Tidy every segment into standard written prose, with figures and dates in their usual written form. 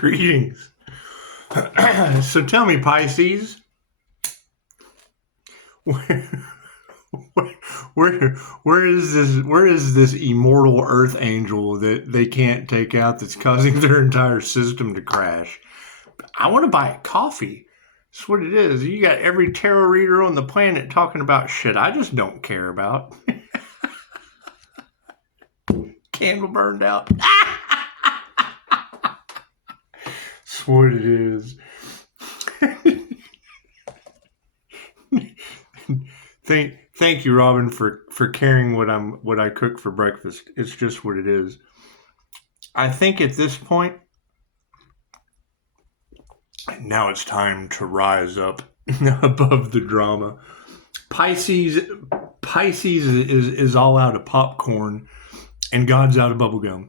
Greetings. So tell me, Pisces, where, where is this immortal Earth angel that they can't take out that's causing their entire system to crash? I want to buy a coffee. That's what it is. You got every tarot reader on the planet talking about shit I just don't care about. Candle burned out. That's what it is. Thank you, Robin, for caring what I cook for breakfast. It's just what it is. I think at this point, now it's time to rise up above the drama. Pisces is all out of popcorn, and God's out of bubblegum.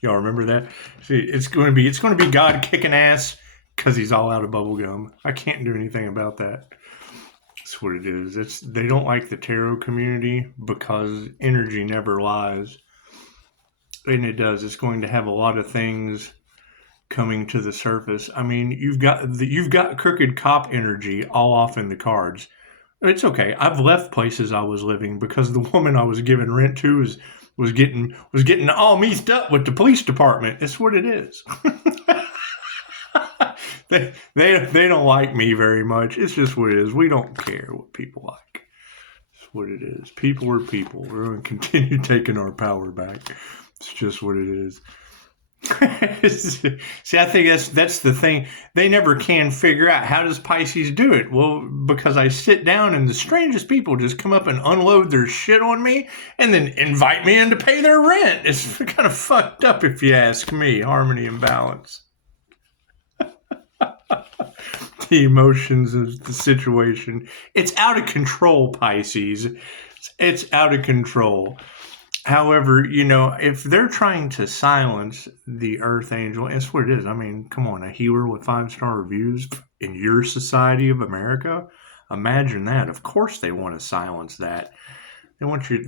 Y'all remember that? See, it's going to be God kicking ass because he's all out of bubblegum. I can't do anything about that. That's what it is. They don't like the tarot community because energy never lies, and it does. It's going to have a lot of things coming to the surface. I mean, you've got crooked cop energy all off in the cards. It's okay. I've left places I was living because the woman I was giving rent to was getting all meathed up with the police department. It's what it is. They don't like me very much. It's just what it is. We don't care what people like. It's what it is. People are people. We're going to continue taking our power back. It's just what it is. See, I think that's the thing. They never can figure out, how does Pisces do it? Well, because I sit down and the strangest people just come up and unload their shit on me and then invite me in to pay their rent. It's kind of fucked up if you ask me. Harmony and balance. The emotions of the situation. It's out of control, Pisces. It's out of control. However, if they're trying to silence the Earth Angel, that's what it is. I mean, come on, a healer with 5-star reviews in your society of America? Imagine that. Of course they want to silence that. They want you,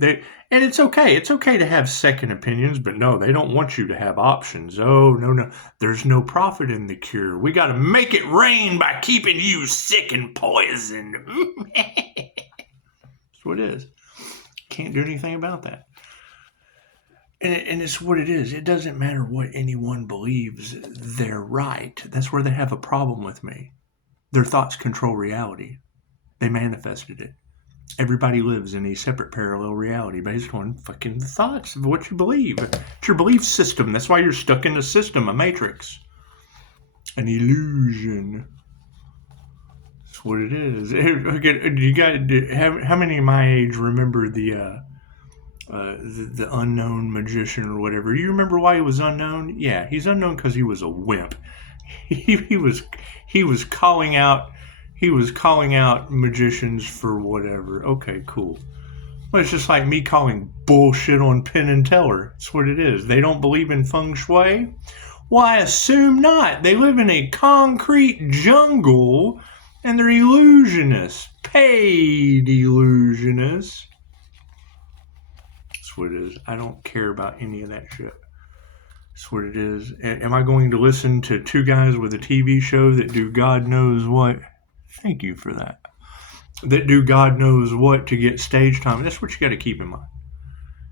and it's okay. It's okay to have second opinions, but no, they don't want you to have options. Oh, no. There's no profit in the cure. We got to make it rain by keeping you sick and poisoned. That's what it is. Can't do anything about that. And it's what it is. It doesn't matter what anyone believes. They're right. That's where they have a problem with me. Their thoughts control reality. They manifested it. Everybody lives in a separate parallel reality based on fucking thoughts of what you believe. It's your belief system. That's why you're stuck in a system, a matrix. An illusion. That's what it is. You got, how many of my age remember the unknown magician or whatever? You remember why he was unknown? Yeah, he's unknown because he was a wimp. He was calling out magicians for whatever. Okay, cool. Well, it's just like me calling bullshit on Penn and Teller. That's what it is. They don't believe in feng shui? Well, I assume not. They live in a concrete jungle and they're illusionists. Paid illusionists. That's what it is. I don't care about any of that shit. That's what it is. Am I going to listen to two guys with a TV show that do God knows what? Thank you for that. That do God knows what to get stage time. That's what you got to keep in mind.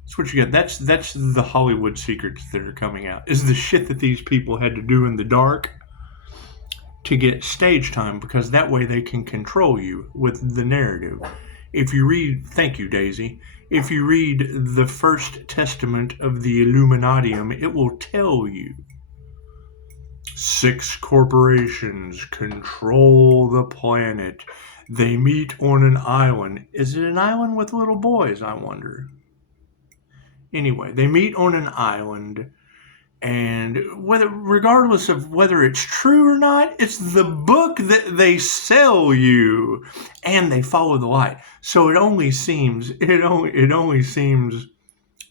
That's what you got. That's the Hollywood secrets that are coming out. Is the shit that these people had to do in the dark to get stage time, because that way they can control you with the narrative. If you read, thank you, Daisy. If you read the First Testament of the Illuminatium, it will tell you 6 corporations control the planet. They meet on an island. Is it an island with little boys, I wonder? Anyway, they meet on an island, and regardless of whether it's true or not, it's the book that they sell you, and they follow the light. So it only seems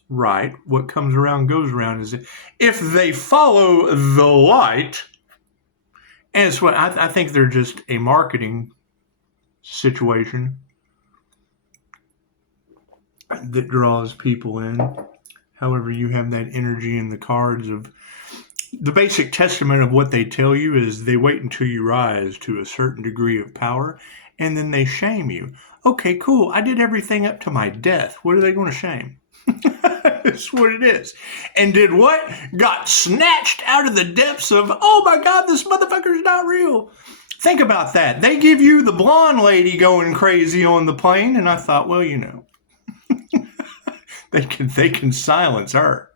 right. What comes around goes around. Is if they follow the light, and it's what I think they're just a marketing situation that draws people in. However, you have that energy in the cards of, The basic testament of what they tell you is they wait until you rise to a certain degree of power, and then they shame you. Okay, cool. I did everything up to my death. What are they going to shame? That's what it is. And did what? Got snatched out of the depths of, oh my God, this motherfucker's not real. Think about that. They give you the blonde lady going crazy on the plane, and I thought, well, you know, they can silence her.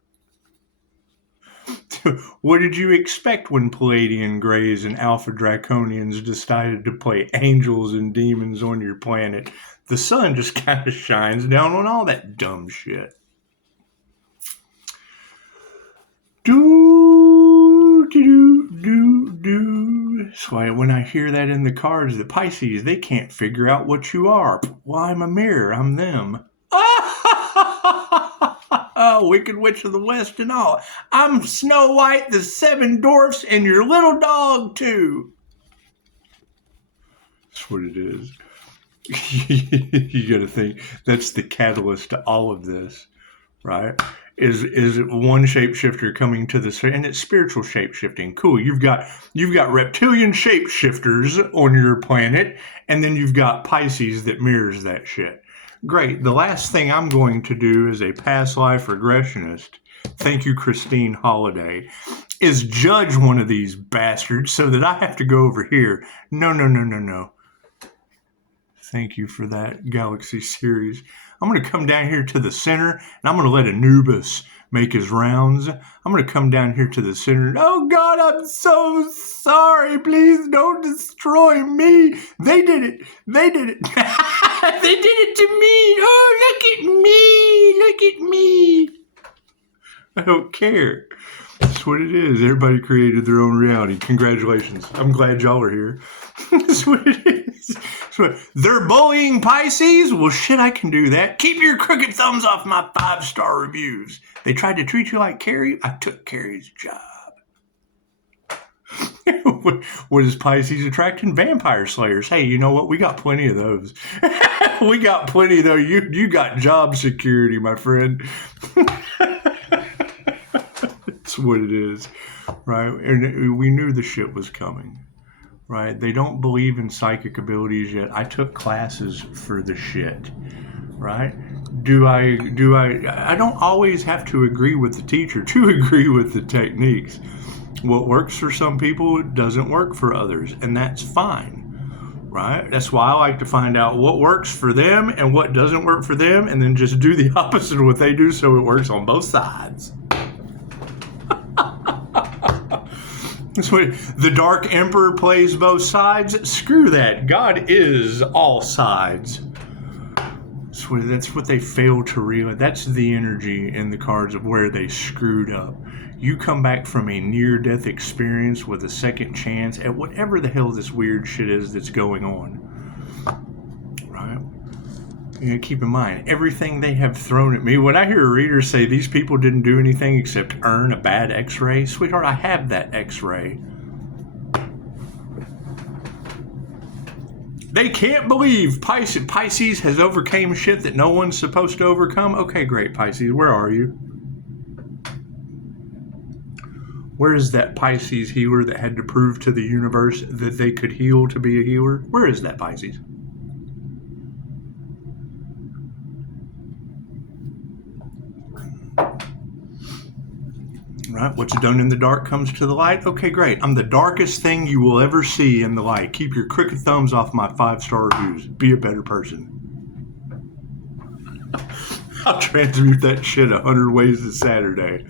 What did you expect when Palladian Greys and Alpha Draconians decided to play angels and demons on your planet? The sun just kind of shines down on all that dumb shit. That's why when I hear that in the cards, the Pisces, they can't figure out what you are. Well, I'm a mirror. I'm them. Oh, Wicked Witch of the West and all. I'm Snow White, the Seven Dwarfs, and your little dog, too. That's what it is. You got to think, that's the catalyst to all of this, right? Is one shapeshifter coming to the, and it's spiritual shapeshifting. Cool. You've got reptilian shapeshifters on your planet, and then you've got Pisces that mirrors that shit. Great. The last thing I'm going to do as a past life regressionist, thank you, Christine Holiday, is judge one of these bastards so that I have to go over here. No. Thank you for that, Galaxy Series. I'm going to come down here to the center, and I'm going to let Anubis make his rounds. I'm going to come down here to the center. Oh, God, I'm so sorry. Please don't destroy me. They did it. They did it. They did it to me. Oh, look at me. I don't care. That's what it is. Everybody created their own reality. Congratulations. I'm glad y'all are here. That's what it is. They're bullying Pisces? Well, shit, I can do that. Keep your crooked thumbs off my 5-star reviews. They tried to treat you like Carrie. I took Carrie's job. What is Pisces attracting? Vampire slayers. Hey, you know what? We got plenty of those. We got plenty, though. You got job security, my friend. That's what it is, right? And we knew the shit was coming. Right? They don't believe in psychic abilities yet. I took classes for the shit. Right? I don't always have to agree with the teacher to agree with the techniques. What works for some people doesn't work for others, and that's fine. Right? That's why I like to find out what works for them and what doesn't work for them, and then just do the opposite of what they do so it works on both sides. The Dark Emperor plays both sides. Screw that. God is all sides. That's what they fail to realize. That's the energy in the cards of where they screwed up. You come back from a near-death experience with a second chance at whatever the hell this weird shit is that's going on. Right? You know, keep in mind, everything they have thrown at me. When I hear a reader say these people didn't do anything except earn a bad x-ray, sweetheart, I have that x-ray. They can't believe Pisces has overcame shit that no one's supposed to overcome. Okay, great, Pisces. Where are you? Where is that Pisces healer that had to prove to the universe that they could heal to be a healer? Where is that Pisces? Right? What's done in the dark comes to the light. Okay, great. I'm the darkest thing you will ever see in the light. Keep your crooked thumbs off my 5-star reviews. Be a better person. I'll transmute that shit 100 ways to Saturday.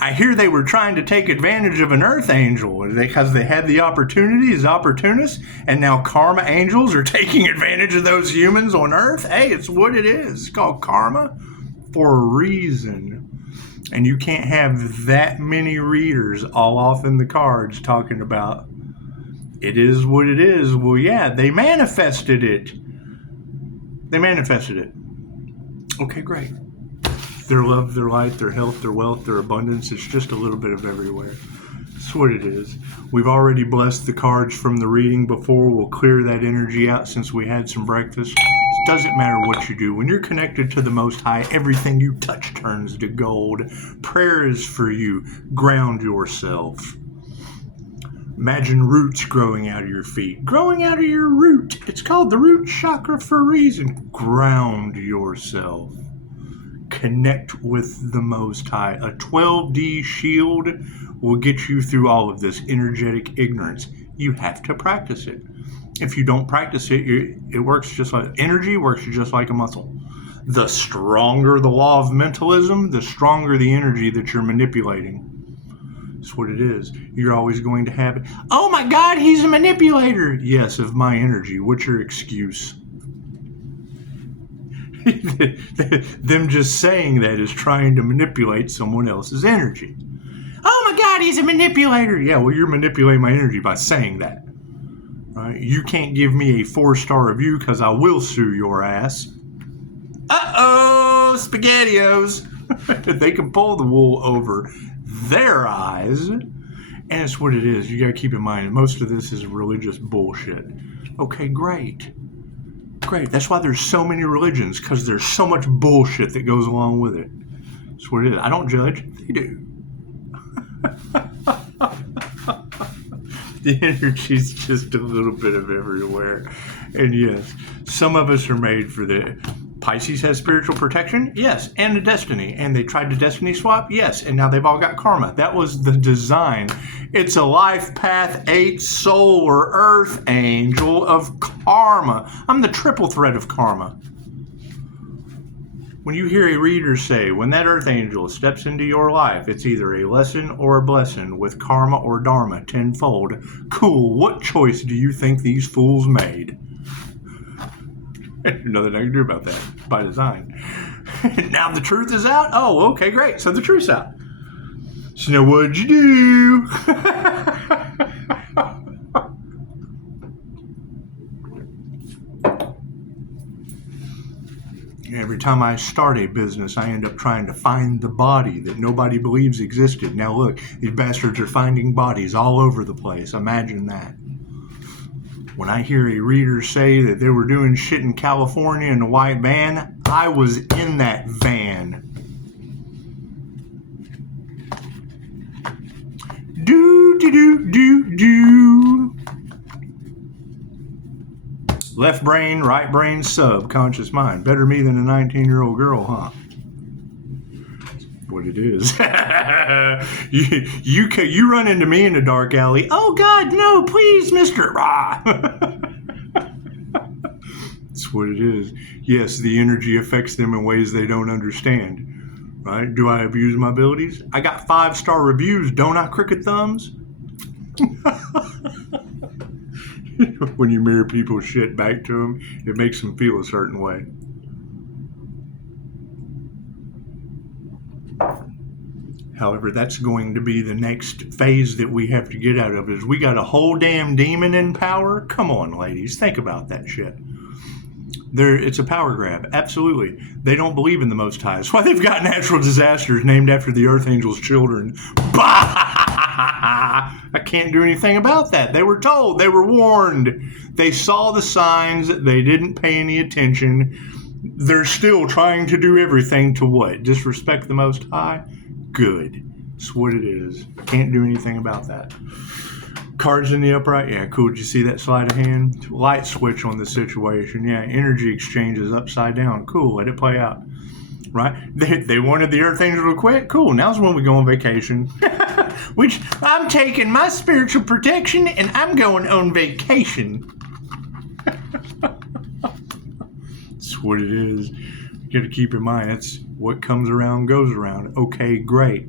I hear they were trying to take advantage of an Earth Angel because they had the opportunity as opportunists, and now karma angels are taking advantage of those humans on Earth. Hey, it's what it is. It's called karma for a reason. And you can't have that many readers all off in the cards talking about it is what it is. Well, yeah, they manifested it. Okay, great. Their love, their light, their health, their wealth, their abundance. It's just a little bit of everywhere. That's what it is. We've already blessed the cards from the reading before. We'll clear that energy out since we had some breakfast. Doesn't matter what you do. When you're connected to the Most High, everything you touch turns to gold. Prayer is for you. Ground yourself. Imagine roots growing out of your feet. Growing out of your root. It's called the root chakra for a reason. Ground yourself. Connect with the Most High. A 12D shield will get you through all of this energetic ignorance. You have to practice it. If you don't practice it, it works just like energy works just like a muscle. The stronger the law of mentalism, the stronger the energy that you're manipulating. That's what it is. You're always going to have it. Oh my God, he's a manipulator. Yes, of my energy. What's your excuse? Them just saying that is trying to manipulate someone else's energy. Oh my God, he's a manipulator. Yeah, well, you're manipulating my energy by saying that. Right? You can't give me a 4-star review because I will sue your ass. Uh-oh, SpaghettiOs. They can pull the wool over their eyes. And it's what it is. You got to keep in mind, most of this is religious bullshit. Okay, great. Great. That's why there's so many religions, because there's so much bullshit that goes along with it. That's what it is. I don't judge. They do. The energy's just a little bit of everywhere. And yes, some of us are made for the... Pisces has spiritual protection? Yes. And a destiny. And they tried to destiny swap? Yes. And now they've all got karma. That was the design. It's a life path 8 soul or earth angel of karma. I'm the triple threat of karma. When you hear a reader say, when that earth angel steps into your life, it's either a lesson or a blessing with karma or dharma tenfold. Cool. What choice do you think these fools made? Nothing I can do about that by design. Now the truth is out? Oh, okay, great. So the truth's out. So now what'd you do? Every time I start a business, I end up trying to find the body that nobody believes existed. Now look, these bastards are finding bodies all over the place. Imagine that. When I hear a reader say that they were doing shit in California in a white van, I was in that van. Do. Left brain, right brain, subconscious mind. Better me than a 19-year-old girl, huh? What it is. you run into me in the dark alley. Oh God, no, please, Mr. That's what it is. Yes, the energy affects them in ways they don't understand. Right? Do I abuse my abilities? I got 5-star reviews, don't I, cricket thumbs? When you mirror people's shit back to them, it makes them feel a certain way. However, that's going to be the next phase that we have to get out of, is we got a whole damn demon in power. Come on, ladies, think about that shit. It's a power grab, absolutely. They don't believe in the Most High. That's why they've got natural disasters named after the Earth Angel's children. I can't do anything about that. They were told, they were warned. They saw the signs, they didn't pay any attention. They're still trying to do everything to what? Disrespect the Most High? Good. That's what it is. Can't do anything about that. Cards in the upright? Yeah, cool. Did you see that sleight of hand? Light switch on the situation. Yeah, energy exchange is upside down. Cool. Let it play out. Right? They wanted the Earth Angel to quit? Cool. Now's when we go on vacation. Which, I'm taking my spiritual protection and I'm going on vacation. That's what it is. You got to keep in mind, that's what comes around goes around. Okay, great.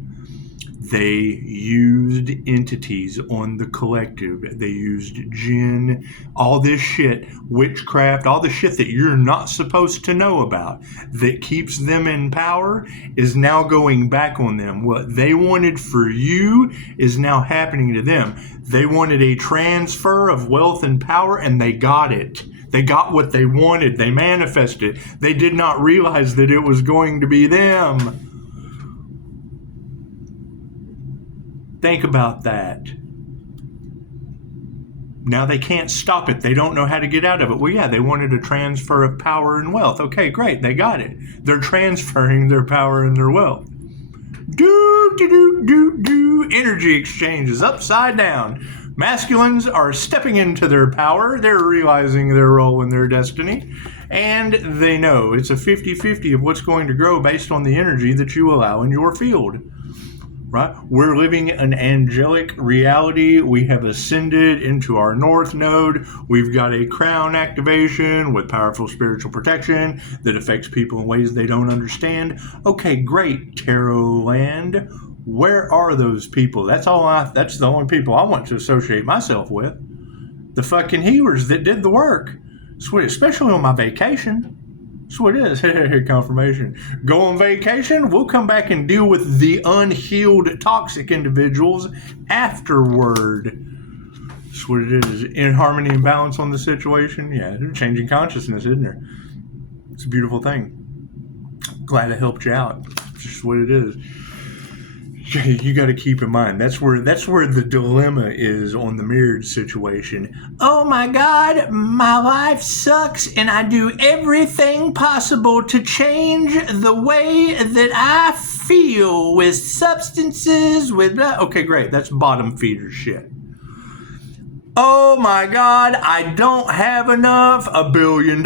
They used entities on the collective. They used jinn, all this shit, witchcraft, all the shit that you're not supposed to know about that keeps them in power is now going back on them. What they wanted for you is now happening to them. They wanted a transfer of wealth and power, and they got it. They got what they wanted. They manifested. They did not realize that it was going to be them. Think about that. Now they can't stop it. They don't know how to get out of it. Well, yeah, they wanted a transfer of power and wealth. Okay, great. They got it. They're transferring their power and their wealth. Energy exchange is upside down. Masculines are stepping into their power. They're realizing their role in their destiny. And they know it's a 50-50 of what's going to grow based on the energy that you allow in your field. Right? We're living an angelic reality. We have ascended into our north node. We've got a crown activation with powerful spiritual protection that affects people in ways they don't understand. Okay, great, Tarot land. Where are those people? That's the only people I want to associate myself with. The fucking healers that did the work. Sweet, especially on my vacation. That's what it is. Confirmation. Go on vacation. We'll come back and deal with the unhealed toxic individuals afterward. That's what it is. In harmony and balance on the situation. Yeah, they're changing consciousness, isn't there? It's a beautiful thing. Glad I helped you out. It's just what it is. You got to keep in mind that's where the dilemma is on the mirrored situation. Oh my God, my life sucks, and I do everything possible to change the way that I feel with substances, with blah. Okay, great. That's bottom feeder shit. Oh my God, I don't have enough. $1 billion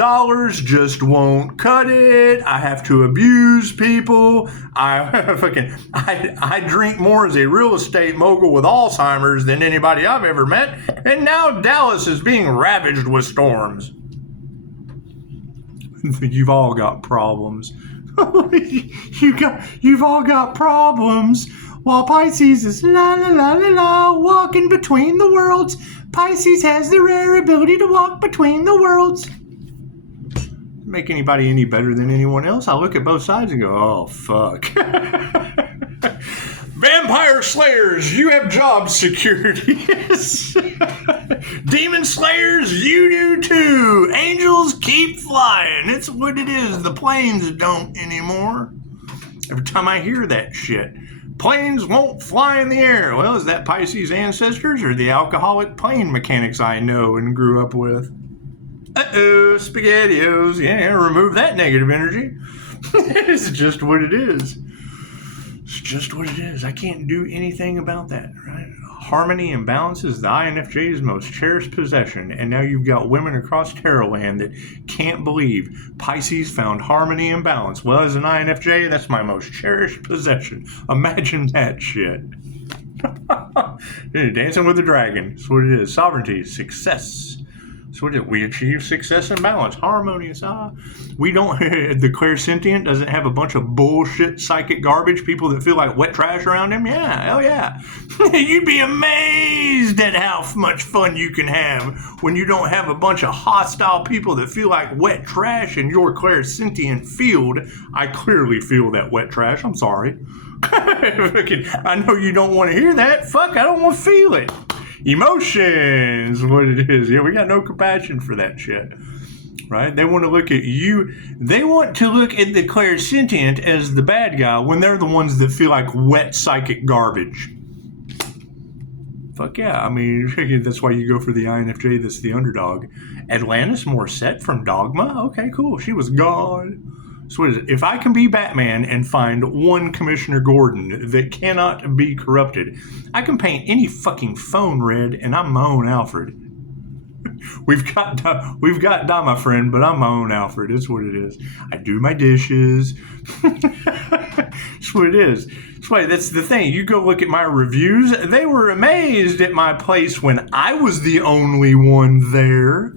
just won't cut it. I have to abuse people. I drink more as a real estate mogul with Alzheimer's than anybody I've ever met. And now Dallas is being ravaged with storms. You've all got problems. You've all got problems. While Pisces is la la la la la, walking between the worlds. Pisces has the rare ability to walk between the worlds. Make anybody any better than anyone else? I look at both sides and go, oh, fuck. Vampire Slayers, you have job security. Demon Slayers, you do too. Angels keep flying. It's what it is. The planes don't anymore. Every time I hear that shit. Planes won't fly in the air. Well, is that Pisces ancestors or the alcoholic plane mechanics I know and grew up with? Uh-oh, SpaghettiOs. Yeah, remove that negative energy. It's just what it is. It's just what it is. I can't do anything about that, right? Harmony and balance is the INFJ's most cherished possession, and now you've got women across Tarot land that can't believe Pisces found harmony and balance. Well, as an INFJ, that's my most cherished possession. Imagine that shit. Dancing with the dragon. That's what it is. Sovereignty, success. That's what it is. We achieve success and balance. Harmonious. We don't, the clairsentient doesn't have a bunch of bullshit psychic garbage, people that feel like wet trash around him. Yeah, hell yeah. You'd be amazed at how much fun you can have when you don't have a bunch of hostile people that feel like wet trash in your clairsentient field. I clearly feel that wet trash. I'm sorry. I know you don't want to hear that. Fuck, I don't want to feel it. Emotions, what it is. Yeah, we got no compassion for that shit. Right? They want to look at you. They want to look at the clairsentient as the bad guy when they're the ones that feel like wet psychic garbage. Fuck yeah. I mean, that's why you go for the INFJ that's the underdog. Atlantis Morissette from Dogma? Okay, cool. She was God. So what is it? If I can be Batman and find one Commissioner Gordon that cannot be corrupted, I can paint any fucking phone red and I'm my own Alfred. We've got my friend, but I'm my own Alfred. It's what it is. I do my dishes. That's what it is. That's the thing. You go look at my reviews. They were amazed at my place when I was the only one there.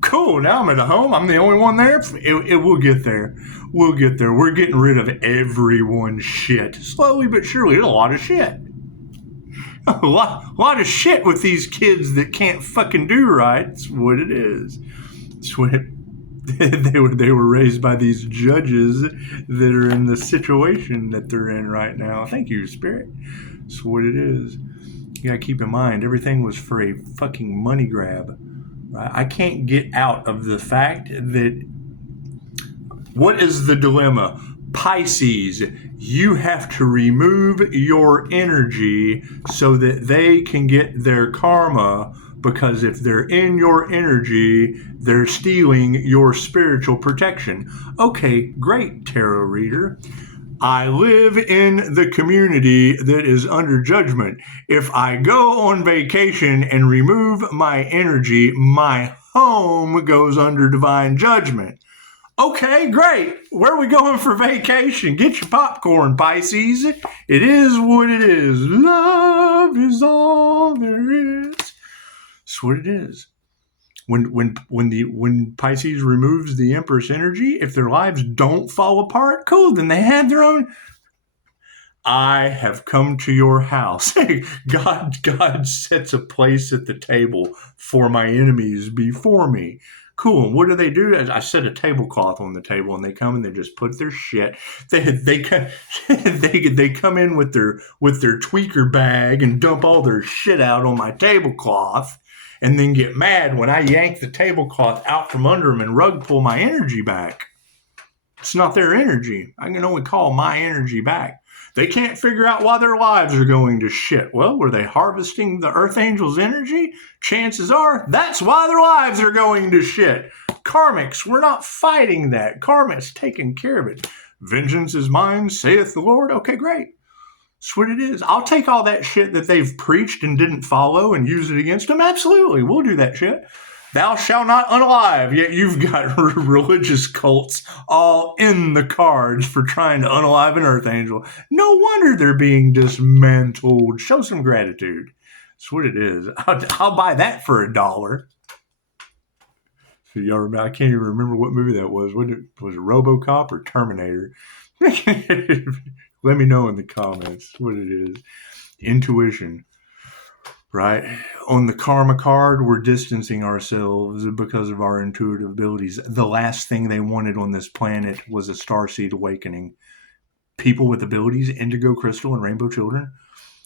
Cool. Now I'm at a home. I'm the only one there. We'll get there. We'll get there. We're getting rid of everyone's shit. Slowly but surely. It's a lot of shit. A lot of shit with these kids that can't fucking do right. It's what it is. It's what they were raised by these judges that are in the situation that they're in right now. Thank you, Spirit. It's what it is. You gotta keep in mind, everything was for a fucking money grab. Right? I can't get out of the fact that what is the dilemma? Pisces, you have to remove your energy so that they can get their karma because if they're in your energy, they're stealing your spiritual protection. Okay, great, tarot reader. I live in the community that is under judgment. If I go on vacation and remove my energy, my home goes under divine judgment. Okay, great. Where are we going for vacation? Get your popcorn, Pisces. It is what it is. Love is all there is. That's what it is. When Pisces removes the Empress energy, if their lives don't fall apart, cool, then they have their own. I have come to your house. God sets a place at the table for my enemies before me. Cool. And what do? I set a tablecloth on the table, and they come and they just put their shit. They come in with their tweaker bag and dump all their shit out on my tablecloth, and then get mad when I yank the tablecloth out from under them and rug pull my energy back. It's not their energy. I can only call my energy back. They can't figure out why their lives are going to shit. Well, were they harvesting the Earth Angel's energy? Chances are that's why their lives are going to shit. Karmics, we're not fighting that. Karma's taking care of it. Vengeance is mine, saith the Lord. Okay, great. That's what it is. I'll take all that shit that they've preached and didn't follow and use it against them. Absolutely. We'll do that shit. Thou shalt not unalive. Yet you've got religious cults all in the cards for trying to unalive an Earth Angel. No wonder they're being dismantled. Show some gratitude. That's what it is. I'll buy that for $1. So y'all remember? I can't even remember what movie that was. Was it RoboCop or Terminator? Let me know in the comments what it is. Intuition. Right? On the karma card, we're distancing ourselves because of our intuitive abilities. The last thing they wanted on this planet was a starseed awakening. People with abilities, indigo crystal and rainbow children.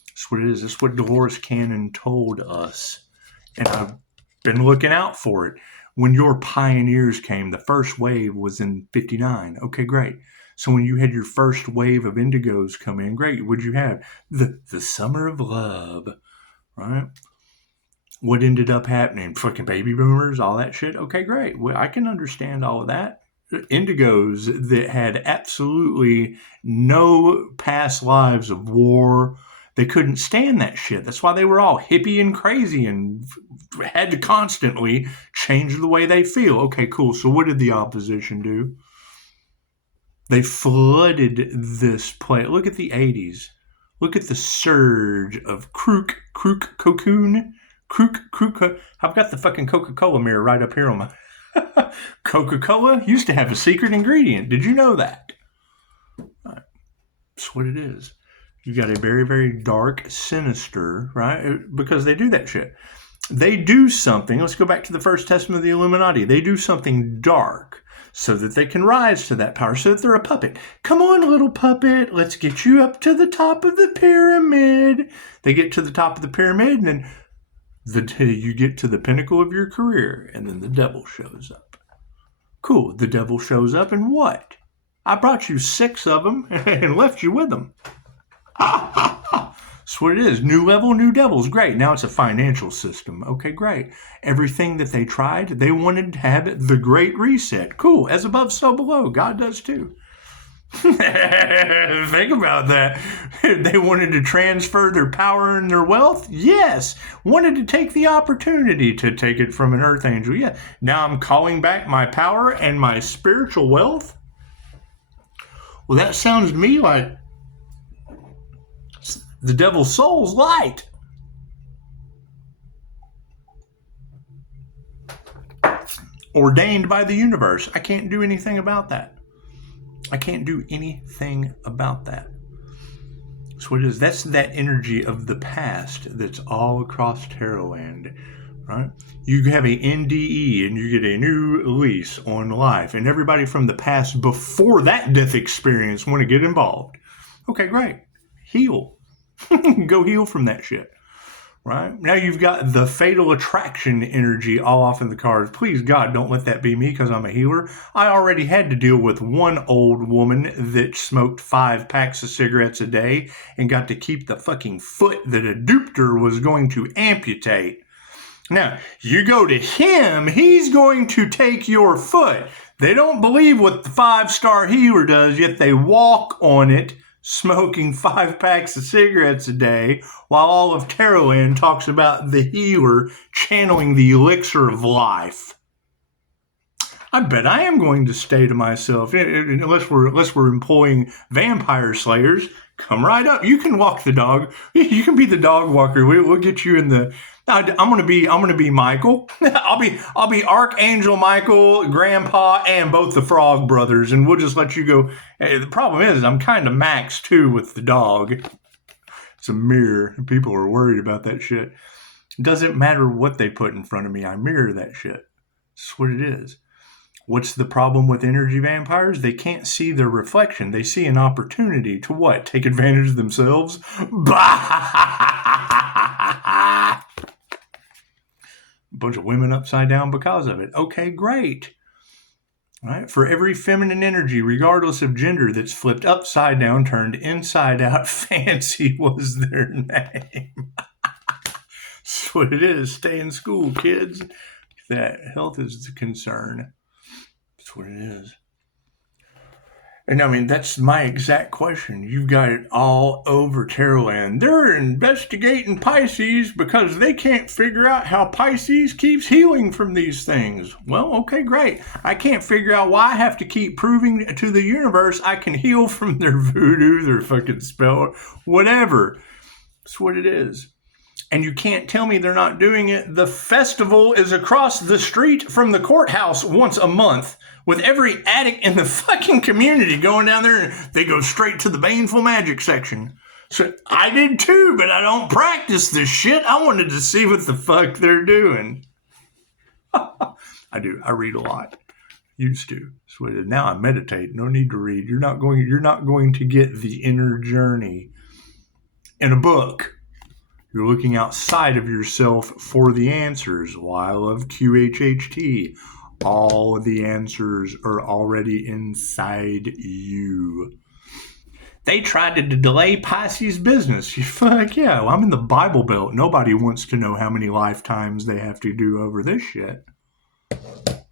That's what it is. That's what Dolores Cannon told us. And I've been looking out for it. When your pioneers came, the first wave was in 59. Okay, great. So when you had your first wave of indigos come in, great. What'd you have? The summer of love. Right? What ended up happening? Fucking baby boomers, all that shit. Okay, great. Well, I can understand all of that. Indigos that had absolutely no past lives of war, they couldn't stand that shit. That's why they were all hippie and crazy and had to constantly change the way they feel. Okay, cool. So what did the opposition do? They flooded this place. Look at the 80s. Look at the surge of Krook cocoon. I've got the fucking Coca-Cola mirror right up here on my... Coca-Cola used to have a secret ingredient. Did you know that? That's what it is. You got a very, very dark, sinister, right? Because they do that shit. They do something. Let's go back to the First Testament of the Illuminati. They do something dark so that they can rise to that power, so that they're a puppet. Come on, little puppet. Let's get you up to the top of the pyramid. They get to the top of the pyramid, and then you get to the pinnacle of your career, and then the devil shows up. Cool. The devil shows up, and what? I brought you 6 of them and left you with them. That's what it is. New level, new devils. Great. Now it's a financial system. Okay, great. Everything that they tried, they wanted to have the great reset. Cool. As above, so below. God does too. Think about that. They wanted to transfer their power and their wealth? Yes. Wanted to take the opportunity to take it from an Earth Angel? Yeah. Now I'm calling back my power and my spiritual wealth? Well, that sounds to me like the devil's soul's light. Ordained by the universe. I can't do anything about that. I can't do anything about that. That's what it is. That's that energy of the past that's all across Tarotland, right? You have a NDE and you get a new lease on life, and everybody from the past before that death experience want to get involved. Okay, great. Heal. Go heal from that shit. Right? Now you've got the fatal attraction energy all off in the cards. Please, God, don't let that be me because I'm a healer. I already had to deal with one old woman that smoked 5 packs of cigarettes a day and got to keep the fucking foot that a dupter was going to amputate. Now, you go to him, he's going to take your foot. They don't believe what the 5-star healer does, yet they walk on it, smoking 5 packs of cigarettes a day, while all of Tarotland talks about the healer channeling the elixir of life. I bet I am going to stay to myself, unless we're employing vampire slayers. Come right up. You can walk the dog. You can be the dog walker. We'll get you in the. I'm gonna be Michael. I'll be Archangel Michael, Grandpa, and both the Frog brothers, and we'll just let you go. The problem is I'm kind of maxed too with the dog. It's a mirror. People are worried about that shit. It doesn't matter what they put in front of me. I mirror that shit. That's what it is. What's the problem with energy vampires? They can't see their reflection. They see an opportunity to what? Take advantage of themselves? A bunch of women upside down because of it. Okay, great. All right. For every feminine energy, regardless of gender, that's flipped upside down, turned inside out, fancy was their name. That's what it is. Stay in school, kids. That health is the concern. That's what it is. And I mean, that's my exact question. You've got it all over Tarotland. They're investigating Pisces because they can't figure out how Pisces keeps healing from these things. Well, okay, great. I can't figure out why I have to keep proving to the universe I can heal from their voodoo, their fucking spell, whatever. That's what it is. And you can't tell me they're not doing it. The festival is across the street from the courthouse once a month, with every addict in the fucking community going down there, and they go straight to the baneful magic section. So I did too, but I don't practice this shit. I wanted to see what the fuck they're doing. I do. I read a lot. Used to. So now I meditate. No need to read. You're not going to get the inner journey in a book. You're looking outside of yourself for the answers. Well, I love QHHT. All of the answers are already inside you. They tried to delay Pisces business. Fuck yeah. Well, I'm in the Bible Belt. Nobody wants to know how many lifetimes they have to do over this shit. I'm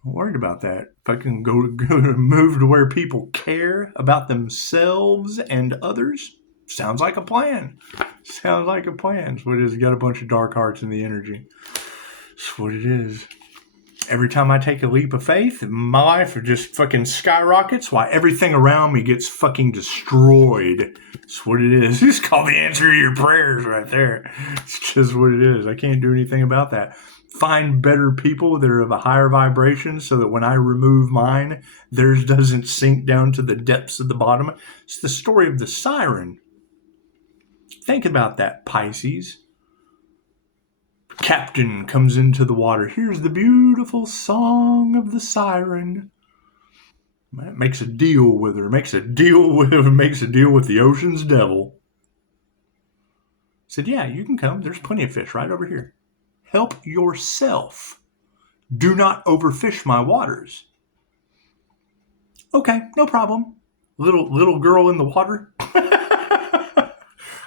worried about that. Fucking go move to where people care about themselves and others. Sounds like a plan. Sounds like a plan. That's what it is. You got a bunch of dark hearts in the energy. That's what it is. Every time I take a leap of faith, my life just fucking skyrockets while everything around me gets fucking destroyed. That's what it is. It's called the answer to your prayers right there. It's just what it is. I can't do anything about that. Find better people that are of a higher vibration so that when I remove mine, theirs doesn't sink down to the depths of the bottom. It's the story of the siren. Think about that, Pisces. Captain comes into the water. Here's the beautiful song of the siren. Makes a deal with her. Makes a deal with the ocean's devil. Said, yeah, you can come. There's plenty of fish right over here. Help yourself. Do not overfish my waters. Okay, no problem. Little girl in the water.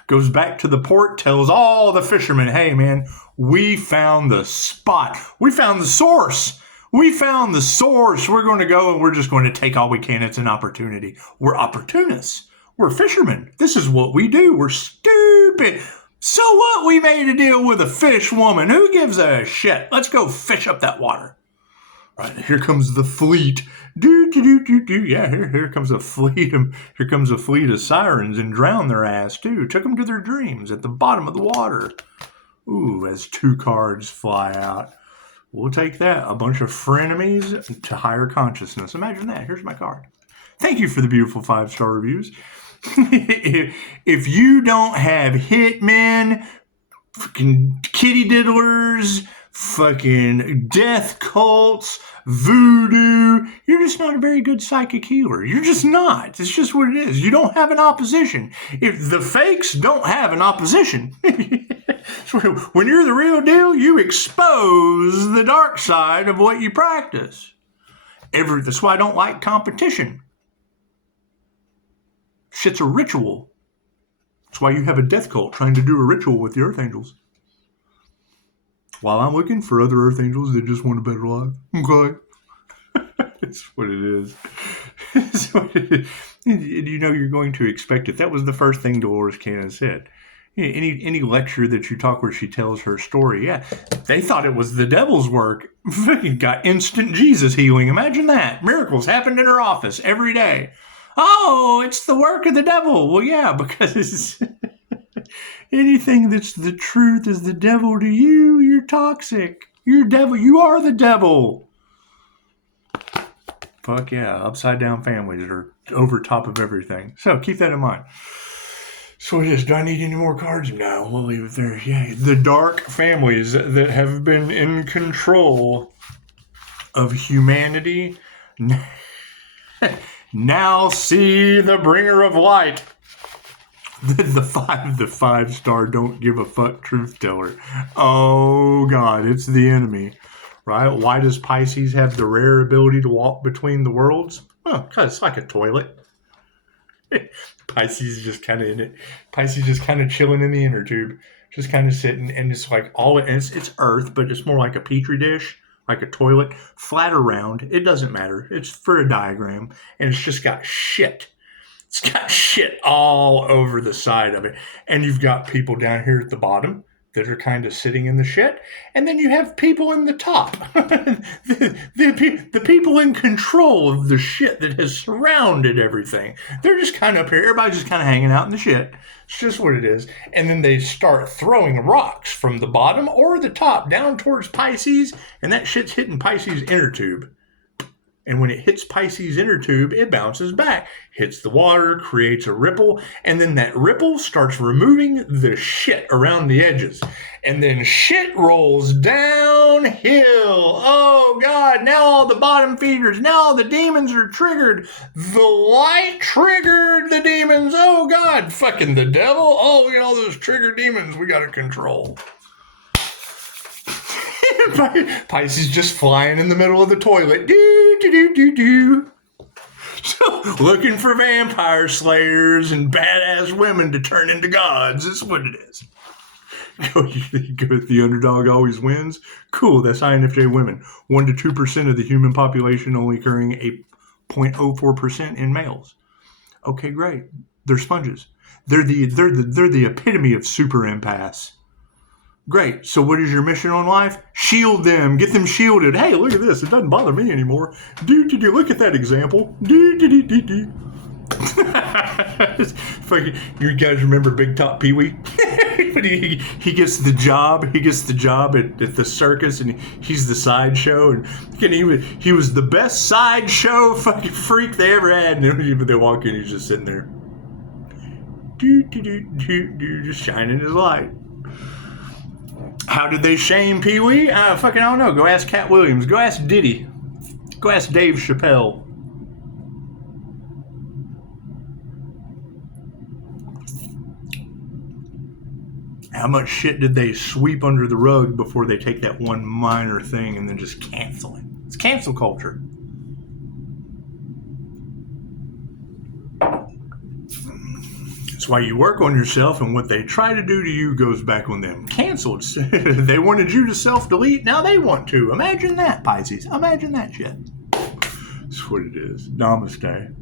Goes back to the port, tells all the fishermen, hey man, we found the spot. We found the source. We found the source. We're going to go and we're just going to take all we can. It's an opportunity. We're opportunists. We're fishermen. This is what we do. We're stupid. So what? We made a deal with a fish woman. Who gives a shit? Let's go fish up that water. All right, here comes the fleet. Yeah, here comes a fleet. Here comes a fleet of sirens and drowned their ass too. Took them to their dreams at the bottom of the water. Ooh, as 2 cards fly out. We'll take that. A bunch of frenemies to higher consciousness. Imagine that. Here's my card. Thank you for the beautiful 5-star reviews. If you don't have hitmen, fucking kitty diddlers, fucking death cults, voodoo, you're just not a very good psychic healer. You're just not. It's just what it is. You don't have an opposition. If the fakes don't have an opposition, when you're the real deal, you expose the dark side of what you practice. That's why I don't like competition. Shit's a ritual. That's why you have a death cult trying to do a ritual with the Earth Angels. While I'm looking for other Earth angels that just want a better life. Okay. It's what it is. It's what it is. You know you're going to expect it. That was the first thing Dolores Cannon said. Any lecture that you talk where she tells her story, yeah, they thought it was the devil's work. Fucking got instant Jesus healing. Imagine that. Miracles happened in her office every day. Oh, it's the work of the devil. Well, yeah, because anything that's the truth is the devil to you. You're toxic. You're devil. You are the devil. Fuck yeah. Upside down families are over top of everything. So keep that in mind. So it is. Do I need any more cards? No, we'll leave it there. Yeah, the dark families that have been in control of humanity now see the bringer of light. The 5-star don't give a fuck truth teller. Oh God, it's the enemy, right? Why does Pisces have the rare ability to walk between the worlds? Well, because it's like a toilet. Pisces is just kind of in it. Pisces just kind of chilling in the inner tube, just kind of sitting, and it's like it's Earth, but it's more like a petri dish, like a toilet, flat around. It doesn't matter. It's for a diagram, and it's just got shit. It's got shit all over the side of it, and you've got people down here at the bottom that are kind of sitting in the shit, and then you have people in the top, the people in control of the shit that has surrounded everything. They're just kind of up here. Everybody's just kind of hanging out in the shit. It's just what it is. And then they start throwing rocks from the bottom or the top down towards Pisces, and that shit's hitting Pisces' inner tube. And when it hits Pisces' inner tube, it bounces back, hits the water, creates a ripple, and then that ripple starts removing the shit around the edges. And then shit rolls downhill. Oh, God, now all the bottom feeders, now all the demons are triggered. The light triggered the demons. Oh, God, fucking the devil. Oh, look at all those triggered demons we got to control. Pisces just flying in the middle of the toilet. Do. So, looking for vampire slayers and badass women to turn into gods. That's what it is. Go with the underdog always wins. Cool, that's INFJ women. 1 to 2% of the human population, only occurring 0.04% in males. Okay, great. They're sponges. They're the epitome of super empaths. Great. So what is your mission on life? Shield them. Get them shielded. Hey, look at this. It doesn't bother me anymore. Look at that example. You guys remember Big Top Pee-wee? But he gets the job. He gets the job at the circus, and he's the sideshow. And he was the best sideshow fucking freak they ever had. And they walk in, he's just sitting there. Just shining his light. How did they shame Pee-wee? I don't know. Go ask Cat Williams. Go ask Diddy. Go ask Dave Chappelle. How much shit did they sweep under the rug before they take that one minor thing and then just cancel it? It's cancel culture. That's why you work on yourself, and what they try to do to you goes back on them. Canceled. They wanted you to self-delete. Now they want to. Imagine that, Pisces. Imagine that shit. That's what it is. Namaste.